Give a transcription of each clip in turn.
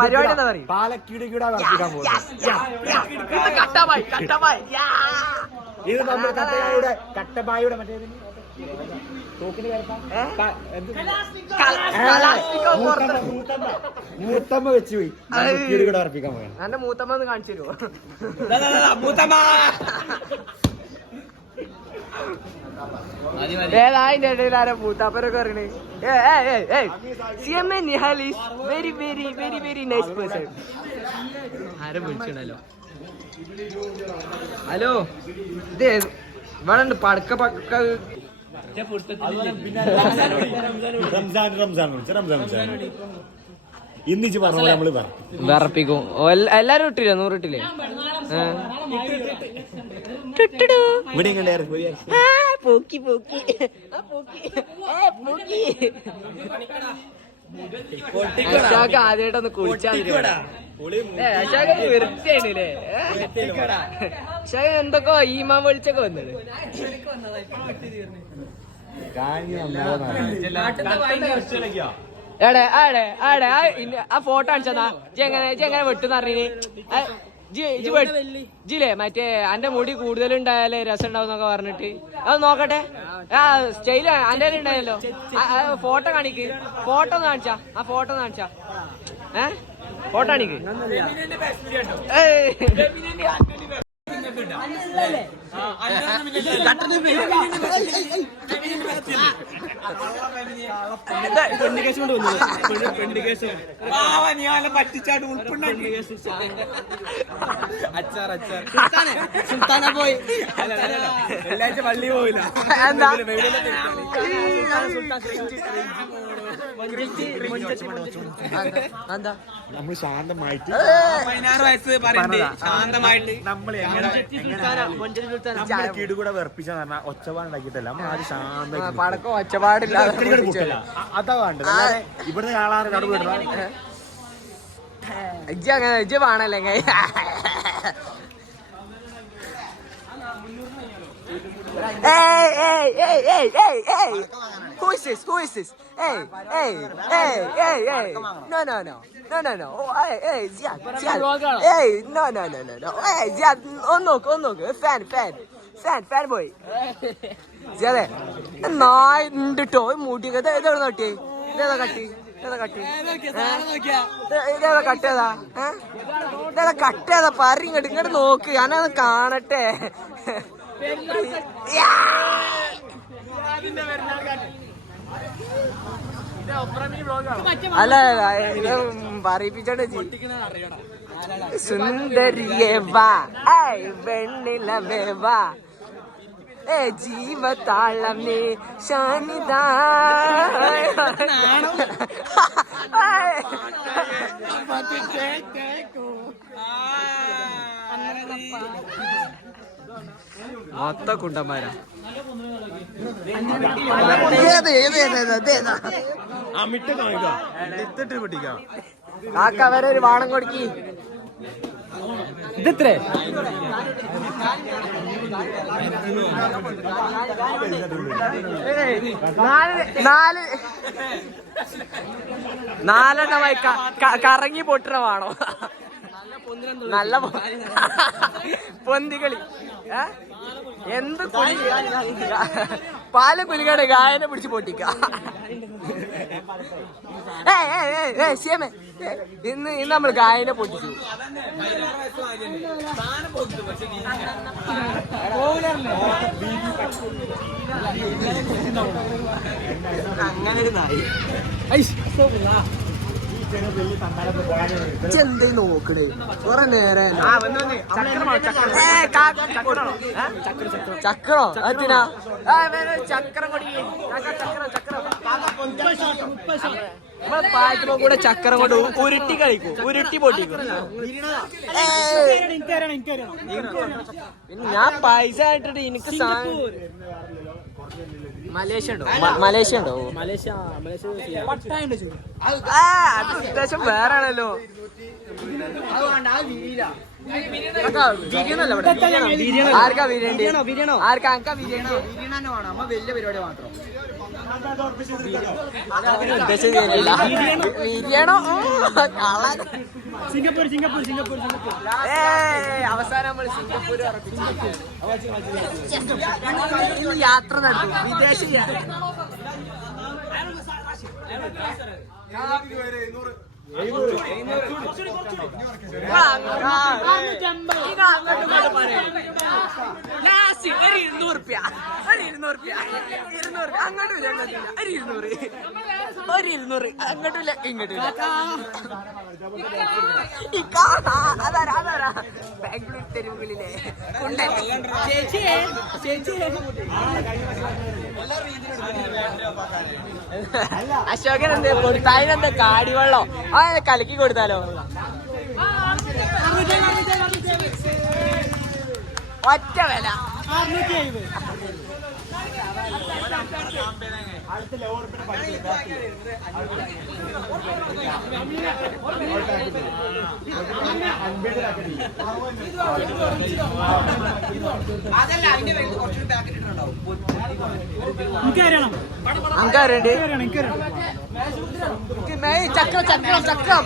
പരിപാടി എന്താ പറയും? പാലക്കീട് ഇത് നമ്മൾ കട്ടബായുടെ മറ്റേ മൂത്തമ്മ വെച്ച് പോയി കീടുകൂടെ അർപ്പിക്കാൻ പോയി. എന്റെ മൂത്തമ്മ ഒന്ന് കാണിച്ചു തരുമോ? ഏതാതിന്റെ ഇടയിൽ ആരാ മൂത്താപ്പരൊക്കെ പറയണേ? CMA Nihal is very very very very nice person. ആരെ വിളിച്ചിട്ടുണ്ടല്ലോ? ഹലോ, ഇത് വേണ്ട പടക്ക പക്ക ഇന്നിച്ച് പറഞ്ഞ നമ്മള് വിറപ്പിക്കും. എല്ലാരും ഇട്ടില്ലേ? 100 ഇട്ടില്ലേ? പോക്കി പോക്കി അശാക്ക് ആദ്യമായിട്ടൊന്ന് കുളിച്ചാതിരിക്കടാ. അശാക്ക് വൃത്തിയായില്ലേ? അശാക്ക് എന്തൊക്കെ ഈമാൻ വിളിച്ചൊക്കെ വന്നത്. ആ ഫോട്ടോ കാണിച്ചാ എങ്ങനെ വെട്ടുന്ന അറിഞ്ഞേ? ജില്ലേ മറ്റേ അന്റെ മുടി കൂടുതലുണ്ടായാലേ രസം ഉണ്ടാവും എന്നൊക്കെ പറഞ്ഞിട്ട് അത് നോക്കട്ടെ. ആ സ്റ്റൈല് അന്റെ ഉണ്ടായല്ലോ. ഫോട്ടോ കാണിക്ക്. ഫോട്ടോ ഒന്ന് കാണിച്ചാ. ആ ഫോട്ടോ ഒന്ന് കാണിച്ചാ. ഫോട്ടോ കാണിക്ക്. സുൽത്താന പോയി വെള്ളിയാഴ്ച പള്ളി പോയില്ല. എന്താ നമ്മൾ ശാന്തമായിട്ട് 16 വയസ്സ് പറയണ്ടേ? ശാന്തമായിട്ട് നമ്മള് കീടുകൂടെ വെറുപ്പിച്ചാന്ന് പറഞ്ഞാൽ ഒച്ചപാട് ഉണ്ടാക്കിയിട്ടല്ല. നമ്മൾ ആരും ശാന്ത പടക്കം ഒച്ചപാടില്ല. അതാ വേണ്ടത്. ഇവിടെ ആളാണ് കടു ഇജ്ജ് വേണല്ലേ? Who is this? Hey. No. Oh, hey, Ziad. Hey, no. Hey, Ziad, ഒന്നോക്ക്. Fan boy. Ziad, നായ് ഉണ്ടിട്ടോ മൂട്ടിയൊക്കെ. ഇതെവിടെ നോട്ടി? ഇതേതാ കട്ടി? ഇതേതാ കട്ടേതാ? പറയും ഇങ്ങോട്ട് നോക്ക്. ഞാനത് കാണട്ടെ. അല്ല ഇത് പറയിപ്പിച്ചോണ്ട് സുന്ദരിയേ വാ, വെണ്ണിലവേ വാ, ജീവതാളം നീ ശാനിതാ. മൊത്ത കുണ്ടന്മാരാ. കാക്ക വരെ ഒരു വാണം കൊടുക്കി. ഇതെത്രേ? നാലെണ്ണമായി കറങ്ങി പൊട്ടണ വാണോ? നല്ല പൊന്തികളി. എന്ത് പാല കുലിക്കാണ് ഗായനെ പിടിച്ച് പൊട്ടിക്ക. ഇന്ന് നമ്മൾ ഗായനെ പൊട്ടിച്ചു. അങ്ങനെ ഒരു നായി ചെന്തേ നോക്കണേ കുറെ നേരം. ചക്രോ? അതിനാ ചക്രം കൊടി. പാറ്റുമ്പോ കൂടെ ചക്രം കൊണ്ട് ഉരുട്ടി കളിക്കും, ഉരുട്ടി പൊട്ടിക്കും. ഞാൻ പൈസ ആയിട്ടിട്ട് എനിക്ക് മലേഷ്യ ഉണ്ടോ? അത് ഉദ്ദേശം വേറെ ആണല്ലോ. ആർക്കാ ബിരിയാണി? ആർക്കാ ബിരിയാണി? വലിയ പരിപാടി മാത്രം. അവസാനം നമ്മൾ സിംഗപ്പൂർ യാത്ര നടത്തും വിദേശ ₹200 അങ്ങോട്ടില്ല $200 അങ്ങോട്ടില്ല ഇങ്ങോട്ടില്ല അതാരാ ബാംഗ്ലൂർ തെരുവുകളിലെ അശോകൻ എന്ത് കൊടുത്താലെന്താ കാടിവെള്ളോ ആ കലക്കി കൊടുത്താലോ ഒറ്റ വില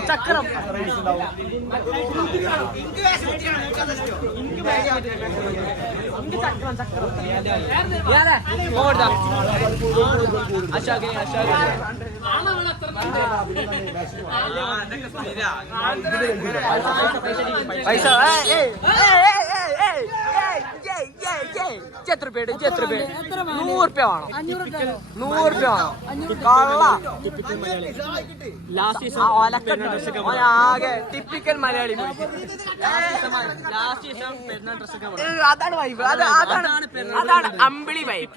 ചക്രം പൈസ എത്ര പേര് ₹100 വേണം ₹100 വേണം ആകെ ടിപ്പിക്കൽ മലയാളി അതാണ് വൈബ് അതാണ് അമ്പിളി വൈബ്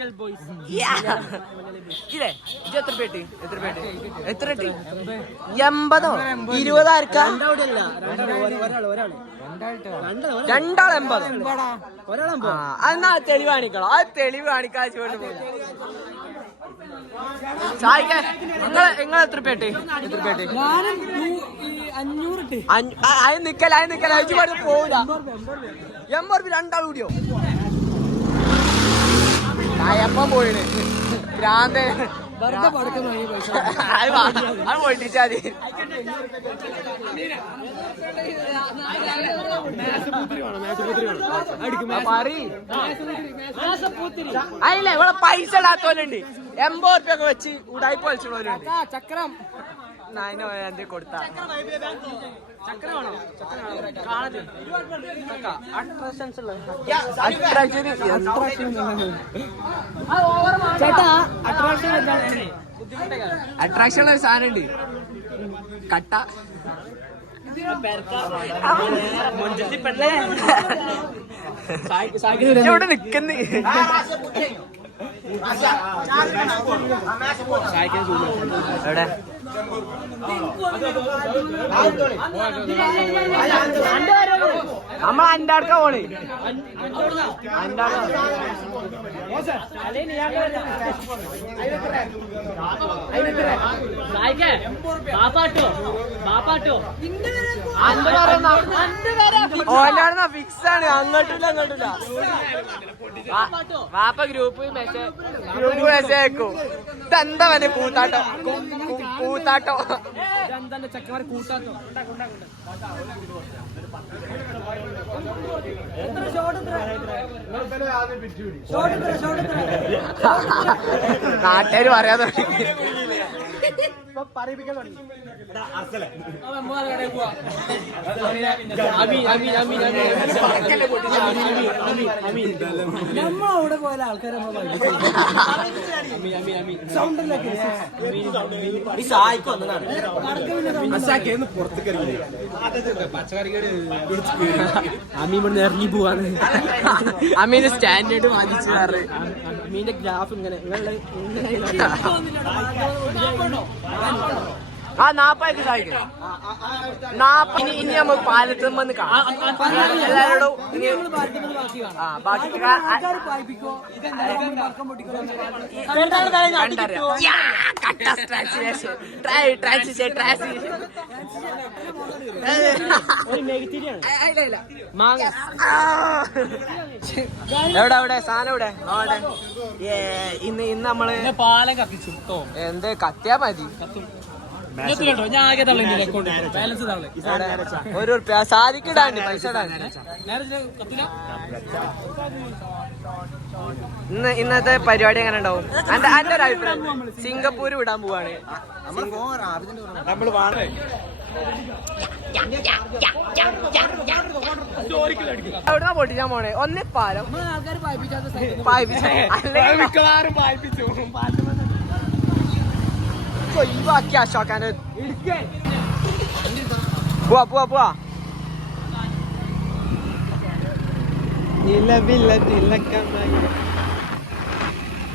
ഇല്ലേ എത്ര പേട്ട് എത്ര 80 20 ആർക്കാ എന്നാ തെളിവ് കാണിക്കണം ആ തെളിവ് കാണിക്കാതെ നിങ്ങൾ എത്ര പേട്ട് നിക്കല പോവില്ല ₹80 രണ്ടാൾ കൂടിയോ എപ്പം പോയിണ് ഭ്രാന്ത് അത് പൊട്ടിച്ചാ മതി അല്ല ഇവിടെ പൈസ ഇടാത്തോലുണ്ട് ₹80 ഒക്കെ വെച്ച് ഉടായ്പ വലിച്ചോലുണ്ട് ചക്രം അതിനെ കൊടുത്താ അട്രാക്ഷൻ ഒരു സാധനം ഉണ്ട് കട്ട ഇവിടെ നിക്കുന്നു എവിടെ നമ്മൾ അൻഡാർക്ക പോണ് ഓനാണ് ഫിക്സ് ആണ് അങ്ങോട്ടില്ല വാപ്പ ഗ്രൂപ്പ് മെസ്സേജ് അയക്കും ഇതെന്താ വന്നെ കൂത്താട്ടോ ചക്കമാരെ കൂട്ടാട്ടോ നാട്ടുകാര് പറയാതെ അവിടെ പോലെ ആൾക്കാരെ ഇറങ്ങി പോവാണ് അമീന് സ്റ്റാൻഡേർഡ് വാങ്ങിച്ചു അമീന്റെ ഗ്രാഫ് ഇങ്ങനെ ആ 40 സാധിക്കും. ഇനി നമുക്ക് പാലത്തുമ്പന്ന് കാണാം. എല്ലാവരോടും ബാക്കി എവിടെ സാധനം എവിടെ ഇന്ന് നമ്മള് പാലം കത്തിച്ചു എന്ത് കത്തിയാ മതി. ഞാൻ ആകെ ബാലൻസ് ₹1 സാധിക്കിടാണ്ട് പൈസ ഇടാണ്ട്. ഇന്നത്തെ പരിപാടി എങ്ങനെ ഉണ്ടാവും? എന്റെ ഒരു അഭിപ്രായം സിംഗപ്പൂര് വിടാൻ പോവാണ്. എവിടുന്നാ പൊട്ടിച്ചാൻ പോണേ? ഒന്ന് പാലം ഒഴിവാക്കി അശോക്കാന് പോവാ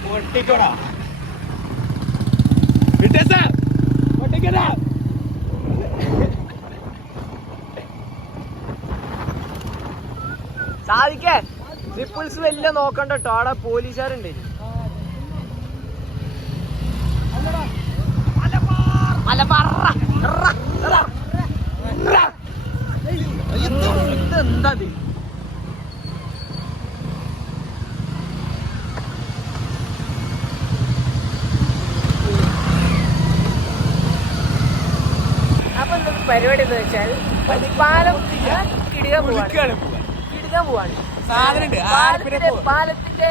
പൊട്ടിക്കോടാ വിട്ടേസാ പൊട്ടിക്കടാ. സാധിക്കേ റിപ്പിൾസ് വലിയ നോക്കണ്ട കേട്ടോ. അവിടെ പോലീസുകാരുണ്ട്. ഇതെന്താ അപ്പൊ എന്തൊക്കെ പരിപാടി എന്ന് വെച്ചാൽ പാലം കിടികാൻ പോവാണ്. പാലത്തിന്റെ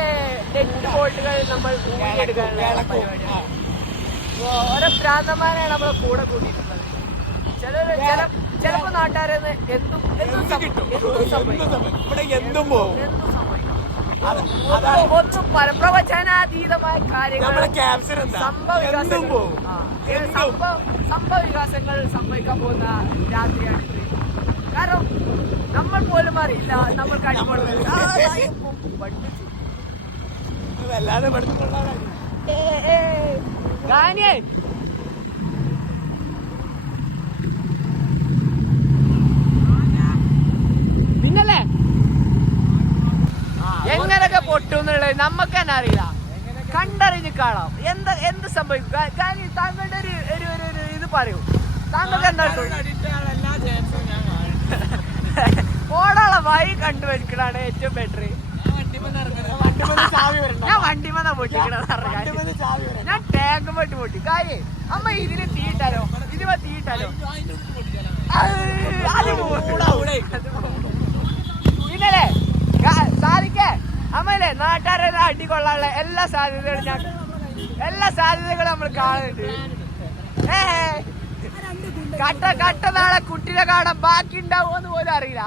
നെറ്റ് ബോട്ടുകൾ നമ്മൾ എടുക്കാനുള്ള പരിപാടിയാണ്. ഓരോ പ്രാന്തന്മാരാണ് നമ്മളെ കൂടെ കൂട്ടിയിട്ടുള്ളത്. ചിലപ്പോ നാട്ടുകാരെന്ന് ഒന്നും പരപ്രവചനാതീതമായ കാര്യങ്ങൾ സംഭവ വികാസങ്ങൾ സംഭവിക്കാൻ പോകുന്ന രാത്രിയാണ്. കാരണം നമ്മൾ പോലും അറിയില്ല നമ്മൾ വല്ലാതെ പിന്നല്ലേ എങ്ങനൊക്കെ പൊട്ടുന്നുള്ളത് നമുക്ക് തന്നെ അറിയില്ല. കണ്ടറിഞ്ഞ് കാണാം എന്ത് സംഭവിക്കും. താങ്കളുടെ ഒരു ഇത് പറയൂ. താങ്കൾക്ക് എന്താ ഓടാനുള്ള വഴി കണ്ടുപിടിക്കണാണ് ഏറ്റവും ബെറ്റർ. ഞാൻ വണ്ടിമന്ന പൊട്ടിക്കണ ഞാൻ ടാങ്ക് പൊട്ടി പൊട്ടി. കാര്യം അമ്മ ഇതിന് തീയിട്ടാലോ പിന്നല്ലേ സാധിക്കേ അമ്മല്ലേ നാട്ടുകാരെല്ലാം അടികൊള്ളാനുള്ള എല്ലാ സാധ്യതകളും നമ്മൾ കാണുന്നുണ്ട്. കട്ട നാളെ കുട്ടിനെ കാണാൻ ബാക്കി ഉണ്ടാവുമെന്ന് പോലും അറിയില്ല.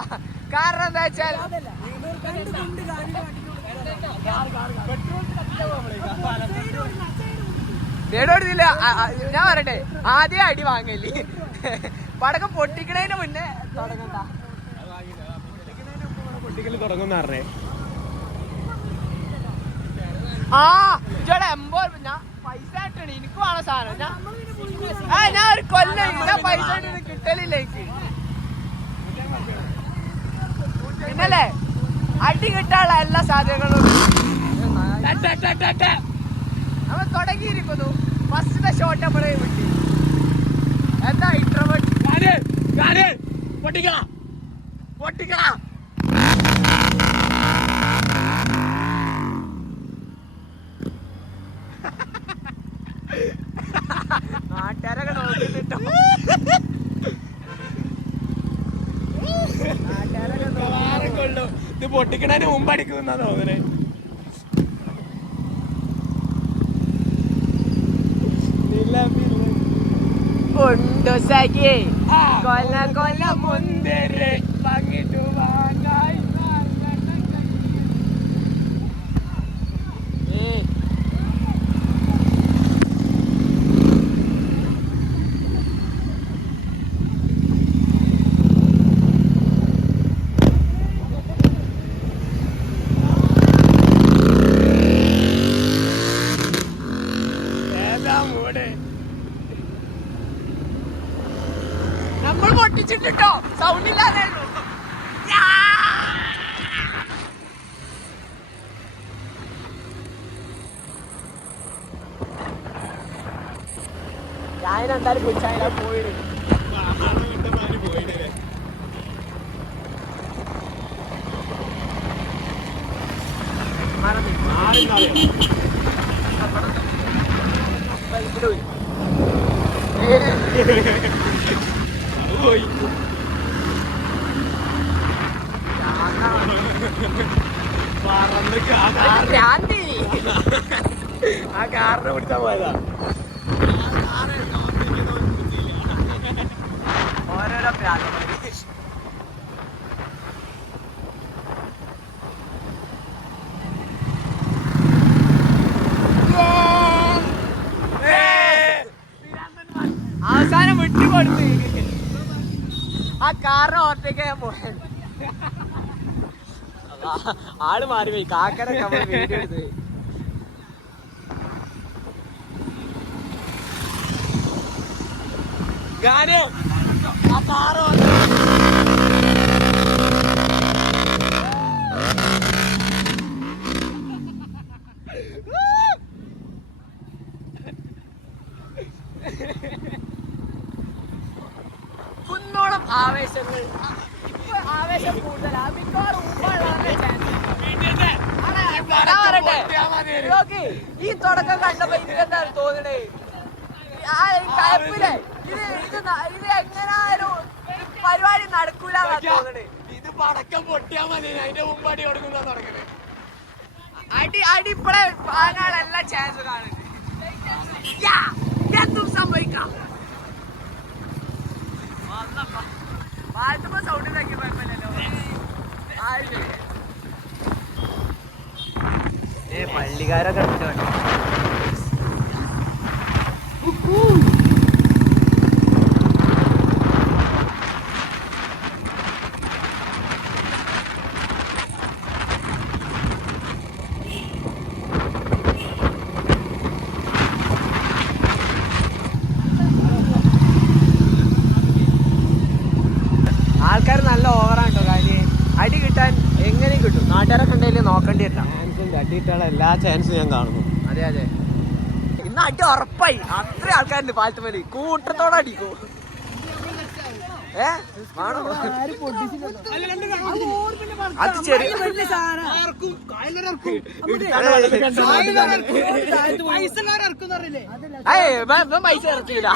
കാരണം എന്താ വെച്ചാൽ േടോടില്ല. ഞാൻ പറയട്ടെ, ആദ്യം അടി വാങ്ങല്ലേ. പടക്കം പൊട്ടിക്കണേന് മുന്നേ തുടങ്ങുന്ന പറഞ്ഞേ. ചേട്ടാ ഞാൻ പൈസ ഇട്ടണി. എനിക്ക് വേണം സാധനം. ഞാൻ ഒരു കൊല്ലം ഞാൻ പൈസ ഇട്ട് കിട്ടലില്ല എനിക്ക്. പിന്നല്ലേ അടി കിട്ടാനുള്ള എല്ലാ സാധ്യതകളും നമ്മൾ തുടങ്ങിയിരിക്കുന്നു. ഫസ്റ്റ് ഷോട്ട് നമ്മളെ വിട്ടി. എന്താ ഇൻട്രോവേർട്ട് പൊട്ടിക്ക നാട്ടുകാരൊക്കെ നോക്കുന്നുണ്ടോ? ഇത് പൊട്ടിക്കണതിന് മുമ്പ് അടിക്കുന്ന തോന്നണേ. കൊണ്ടു സഖി കൊല്ല മുന്തരെ വാങ്ങിട്ടു വാങ്ങായി. സൗണ്ട് ഇല്ലാതായിരുന്നു. ഞാൻ എന്തായാലും കുടിച്ചാൽ പോയിടും. ആ കാറിനെ പിടിച്ചാ പോയതാ. ഓരോരോ പ്രാന്തം. അവസാനം വിട്ടുകൊടുത്ത് ആ കാറിനെ ഓർത്തേക്ക് ഞാൻ പോയത്. ആള് മാറിപ്പോയി. കാക്കടെ നമ്മൾ വീഡിയോ എടുത്ത് ഗാനോ ആ കാറ് കുന്നോളം ആവേശങ്ങൾ. ഇപ്പൊ ആവേശം കൂടുതലാണ്. മിക്കവാറും ഈ തുടക്കം കണ്ടപ്പോ എനിക്കെന്താ തോന്നണേ, കയപ്പില്ലേ ഇത് എങ്ങനായാലും പരിപാടി നടക്കൂല തോന്നണേ. ഇത് പടക്കം പൊട്ടിയാ മതി. അതിന്റെ മുമ്പ് അടി കൊടുക്കുന്ന തുടങ്ങണേ. അടി ഇപ്പഴേ വാങ്ങാനുള്ള ചാൻസ് കാണുന്നുണ്ട്. എന്തും സംഭവിക്കാം. വാഴ്ത്തുമ്പോ സൗണ്ട് ഉണ്ടാക്കി കുഴപ്പമില്ലല്ലോ. പള്ളിക്കാരൊക്കെ ആൾക്കാർ നല്ല ഓവറാണ് കേട്ടോ. കാര്യം അടി കിട്ടാൻ എങ്ങനെയും കിട്ടും. നാട്ടുകാരൊക്കെ ഉണ്ടെങ്കിൽ നോക്കേണ്ടി വരില്ല. അടി കിട്ടാനുള്ള എല്ലാ ചാൻസും ഞാൻ കാണുന്നു. അതെ അതെ, ഇന്ന് അടി ഉറപ്പായി. അത്ര ആൾക്കാരുണ്ട് പാലത്തുമേല്. കൂട്ടത്തോടെ അടിക്കൂ. അത് ചെറിയ പൈസ ഇറക്കില്ല.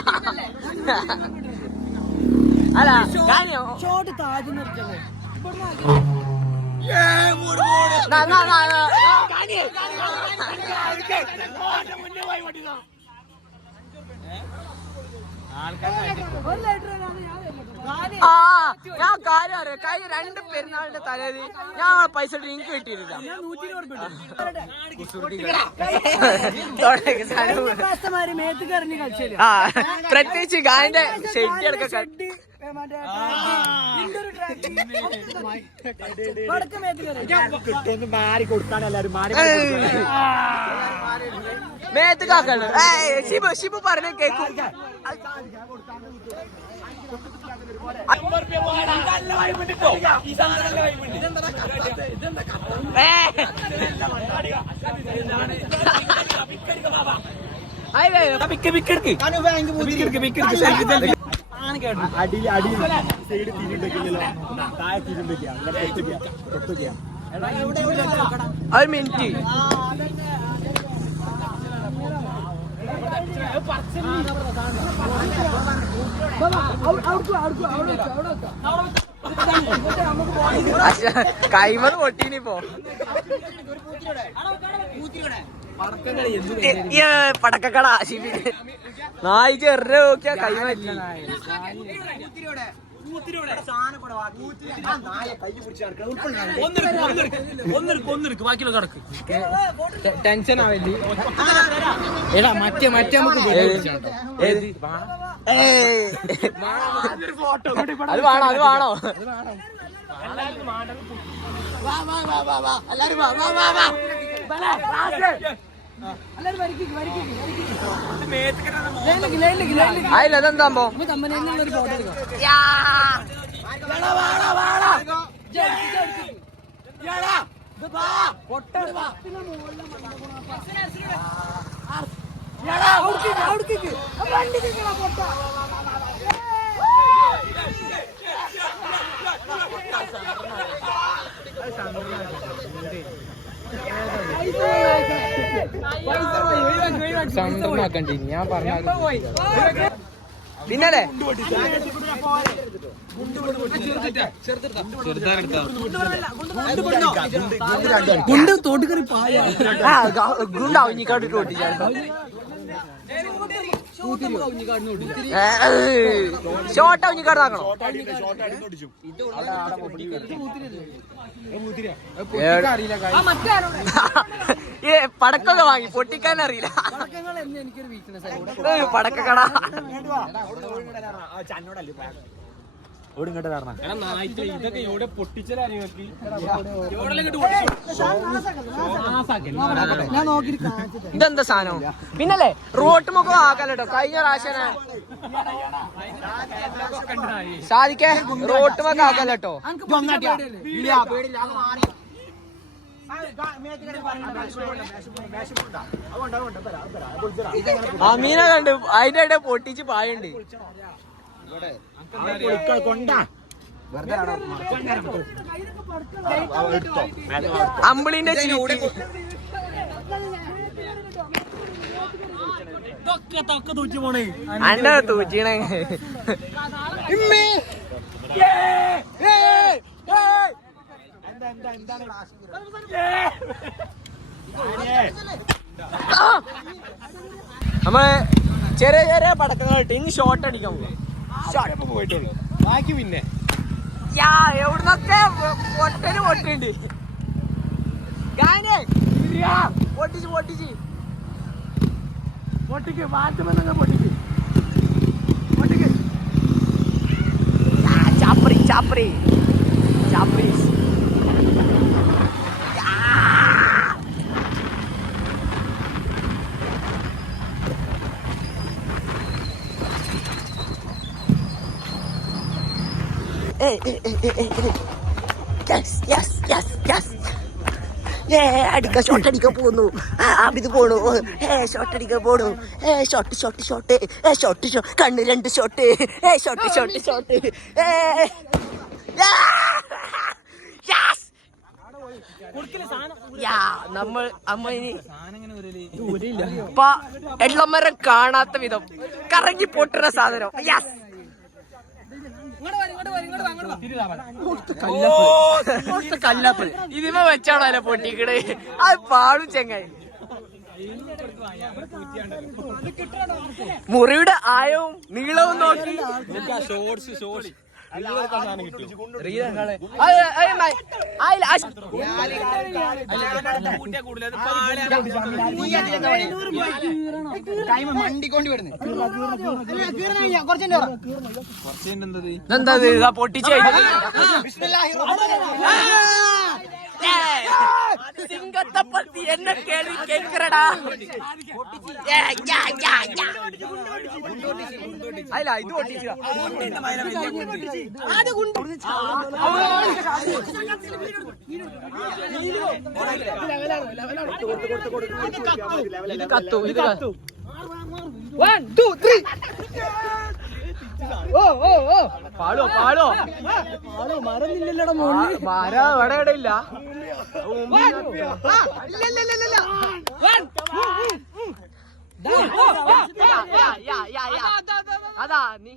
അല്ല ഷോട്ട് താജ് നിർത്തല്ലേ. ഞാൻ കാര്യം അറിയാം. കഴിഞ്ഞ 2 പെരുന്നാളിന്റെ തലേന്ന് ഞാൻ പൈസ എനിക്ക് കിട്ടിയിട്ടില്ല. ആ പ്രത്യേകിച്ച് ഗായന്റെ ഷെഡ് എടുക്ക മേത്ത് കാക്കണ്ട്. ഷിബു പറഞ്ഞ കേക്കും. ഒരു മിനിറ്റ്. കൈമത് പൊട്ടീനിപ്പോ. പടക്കക്കട ശിബി നായി ചെറിയ നോക്കിയാ കൈമറ്റി. ടെൻഷൻ ആവില്ലേ? എടാ മറ്റേ നമുക്ക് അത് വേണോ? അതെന്താ സ്വന്തമാക്കണ്ടി ഞാൻ പറഞ്ഞ പിന്നല്ലേ ഗുണ്ടാവിഞ്ഞിക്കാട്ട് ഓട്ടിച്ചാട്ടോ ഷോർട്ട് അവഞ്ഞിക്കാട് ആക്കണോ പടക്കൊക്കെ വാങ്ങി പൊട്ടിക്കാൻ അറിയില്ല പടക്കക്കട ഇതൊക്കെ ഇവിടെ പൊട്ടിച്ചാൽ ഇതെന്താ സാധനം പിന്നല്ലേ റോട്ടുമൊക്കെ ആക്കല്ലോ കഴിഞ്ഞ പ്രാവശ്യം സാധിക്കേ റോട്ടുമൊക്കെ ആക്കല്ലോ അമീന കണ്ട് അതിന്റെ ഇടയിൽ പൊട്ടിച്ച് പായുണ്ട് അമ്പിളിന്റെ അന്റെ തൂച്ചിണേ നമ്മള് ചെറിയ ചെറിയ പടക്കങ്ങൾ ഇട്ട് ഇനി ഷോട്ട് അടിക്കാൻ പോയിട്ടുള്ളൂ ബാക്കി പിന്നെ എവിടുന്നൊക്കെ പൊട്ടന് പൊട്ടുണ്ട് പൊട്ടിച്ച് പൊട്ടിച്ച് പൊട്ടിക്ക് മാറ്റുമെന്നൊക്കെ പൊട്ടിക്ക് പൊട്ടിക്ക് ചാപ്പറി ചാപ്പറി ചാപ്പറി അടിക്ക ഷോട്ട് അടിക്കാൻ പോകുന്നു അഭിത് പോണു ഷോട്ട് അടിക്കാൻ പോണു shot shot shot shot shot കണ്ണ് 2 ഷോട്ട് ഷോട്ട് ഷോട്ട് ഷോട്ട് നമ്മൾ അമ്മ ഇനി എള്ളമരം കാണാത്ത വിധം കറങ്ങി പൊട്ടുന്ന സാധനം യാസ് കല്ലപ്പ് ഇതിമ വെച്ചാണോ അല്ലെ പൊട്ടിക്കട് അത് പാടും ചെങ്ങായി മുറിയുടെ ആയവും നീളവും നോക്കി എന്താ പൊട്ടിച്ച് സിംഗത്തെ പറ്റി എന്നെ കേൾവി കേൾക്കറടാ അല്ല ഇത് പൊട്ടിച്ച ഇത് കത്തു ഇത് 1 2 3 പാടോ പാടോ മരമില്ലല്ലോടാ മര ഇവിടെ ഇവിടെ ഇല്ല അതാ നീ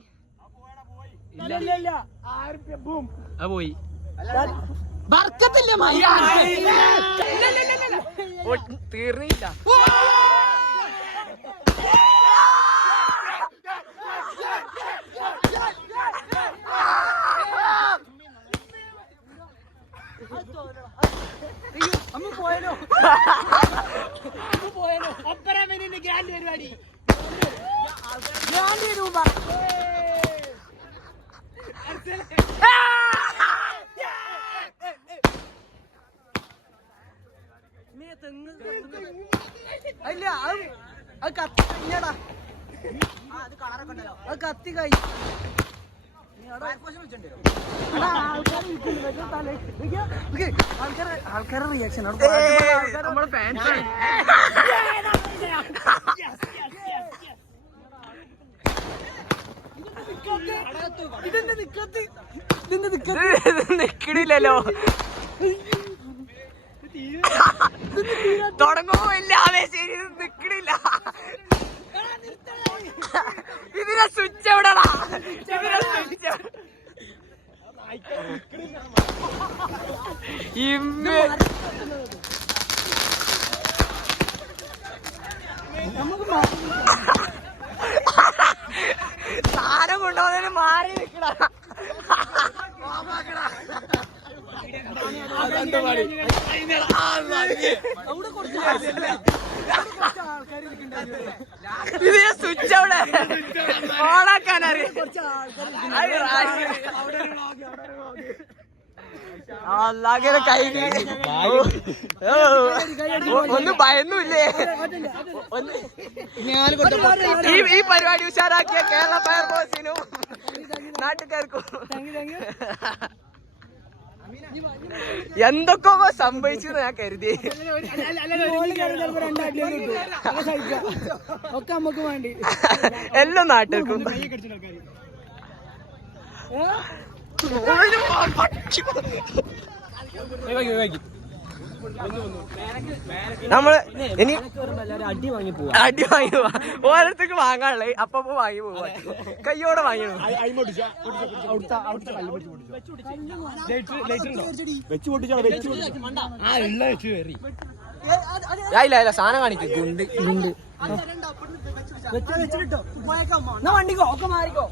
പോയി തീർന്നില്ല പോയനോ ഒപ്പരമിന് ഗ്രാൻഡ് പരിപാടി അല്ല അത് കത്തി കഴിഞ്ഞടാ അത് കത്തി കഴിഞ്ഞു ആൾക്കാരുടെ റിയാക്ഷൻ നമ്മുടെ ഫാൻസ് നിക്കണില്ലല്ലോ തുടങ്ങുമ്പോ ഇല്ല ആവേശം നിക്കണില്ല ഇതിനെ സ്വിച്ച് എവിടെടാ ഇതിനെ സ്വിച്ച് ഇമ്മേ സാരം കൊണ്ടുപോകുന്നതിന് മാറി നിക്കടാ ഇതിനെ സ്വിച്ച് അവിടെ ഓണാക്കാൻ അറിയാം കൈ ഒന്നും ഭയന്നുമില്ലേ ഈ പരിപാടി ഉഷാറാക്കിയ കേരള ഫയർഫോഴ്സിനും നാട്ടുകാർക്കും എന്തൊക്കെ സംഭവിച്ചു ഞാൻ കരുതി ഒക്കെ നമുക്ക് വേണ്ടി എല്ലാ നാട്ടുകാർക്കും നമ്മള് ഇനി അടി വാങ്ങി പോവാ അടി വാങ്ങി പോവാ ഓരോരുത്തർക്ക് വാങ്ങാനുള്ളത് അപ്പൊ വാങ്ങി പോവാ കയ്യോടെ വാങ്ങി ഇല്ല സാധനം കാണിക്കും ഗുണ്ട് ഗുണ്ട് വണ്ടിക്കോ ഒക്കെ മാറിക്കോ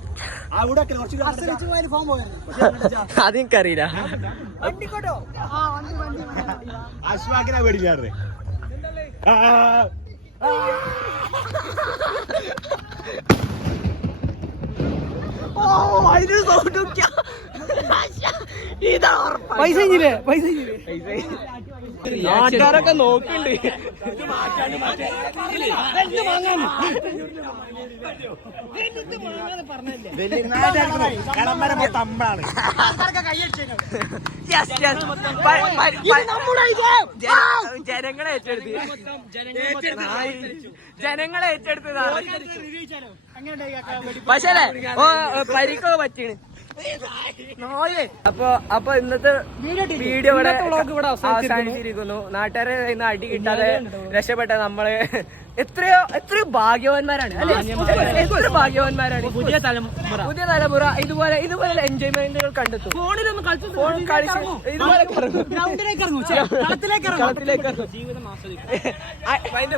അതെനിക്കറിയില്ല വണ്ടിക്കോട്ടോ അശ്വാക്കിനെ പേടിക്കാറ് പൈസ നാട്ടുകാരൊക്കെ നോക്കുന്നുണ്ട് തമ്പാണ് ജനങ്ങളെ ഏറ്റെടുത്ത് ജനങ്ങളെ ഏറ്റെടുത്തതാണ് പക്ഷേ പരിക്കൊക്കെ പറ്റീണ് അപ്പൊ ഇന്നത്തെ വീഡിയോ ഇവിടെ അവസാനിച്ചിരിക്കുന്നു. നാട്ടുകാരെ ഇന്ന് അടി കിട്ടാതെ രക്ഷപ്പെട്ട നമ്മള് എത്രയോ ഭാഗ്യവാന്മാരാണ് അല്ലെ? എത്ര ഭാഗ്യവാന്മാരാണ് പുതിയ തലമുറ ഇതുപോലെ എൻജോയ്മെന്റുകൾ കണ്ടെത്തും. ഫോൺ കളിച്ച് ഇതുപോലെ കഴിഞ്ഞു